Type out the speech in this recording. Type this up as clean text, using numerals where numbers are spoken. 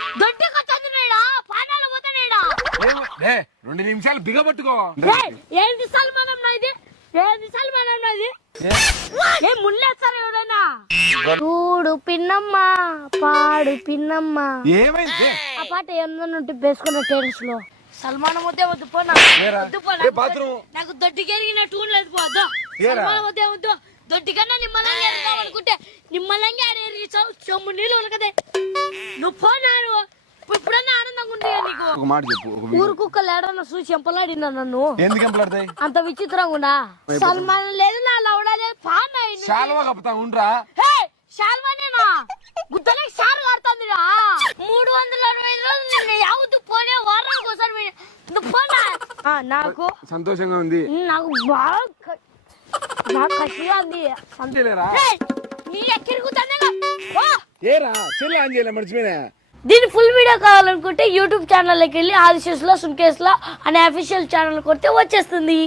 దొడ్డికొచ్చేస్తున్నాడా పానాలు పోతానేడా 2 నిమిషాలు బిగబట్టుకో. ఏంటి సల్మానం నాది ఏంటి సల్మానం నాది ఏ ముల్లేస్తారు ఎవరైనా చూడు పిన్నమ్మ పాడు పిన్నమ్మ ఏమైంది? ఆ పాట ఏందన్నట్టు వేసుకున్న టెరెస్ లో సల్మానం వద్దే వద్దు పోనా నాకు దొడ్డికెరిగిన టూన్ లేదు పోద్దు సల్మానం వద్దే వద్దు దొడ్డికన్నా నిమ్మలంగా అనుకుంటే నిమ్మలంగా ఆడేసావు చెమ్ము నీళ్ళు ఉనకదే నువ్వు పోనారు ఇప్పుడన్నా ఆనందంగా ఉంటే నీకు ఒక మాట చెప్పు. ఊరు కుక్కలు ఏడన్నా చూసి చెంపలాడినా నన్ను ఎందుకు ఎంపలాడతాయి? అంత విచిత్రంగా ఉన్నా సల్మాన్ లేదు నా లవడా లేదు పాన శాలువా కప్పుతా ఉండ్రా. శాల్వానేనా గుద్దలకి షారు కడుతుందిరా 365 రోజులు నిన్న యావత్తు పోలే వారానికి ఒకసారి నువ్వు పోనా నాకు సంతోషంగా ఉంది. నాకు బాగా నాకు కసిగా ఉంది అంతేలేరా? నీ ఎక్కిరుగుతానే ఏరా చెల్లి ఆన్ చేయలే మర్చిపోయినా. దీని ఫుల్ వీడియో కావాలనుకుంటే యూట్యూబ్ ఛానల్లోకి వెళ్ళి ఆదిశేషులో సున్కేస్లో అనే అఫీషియల్ ఛానల్ కొడితే వచ్చేస్తుంది.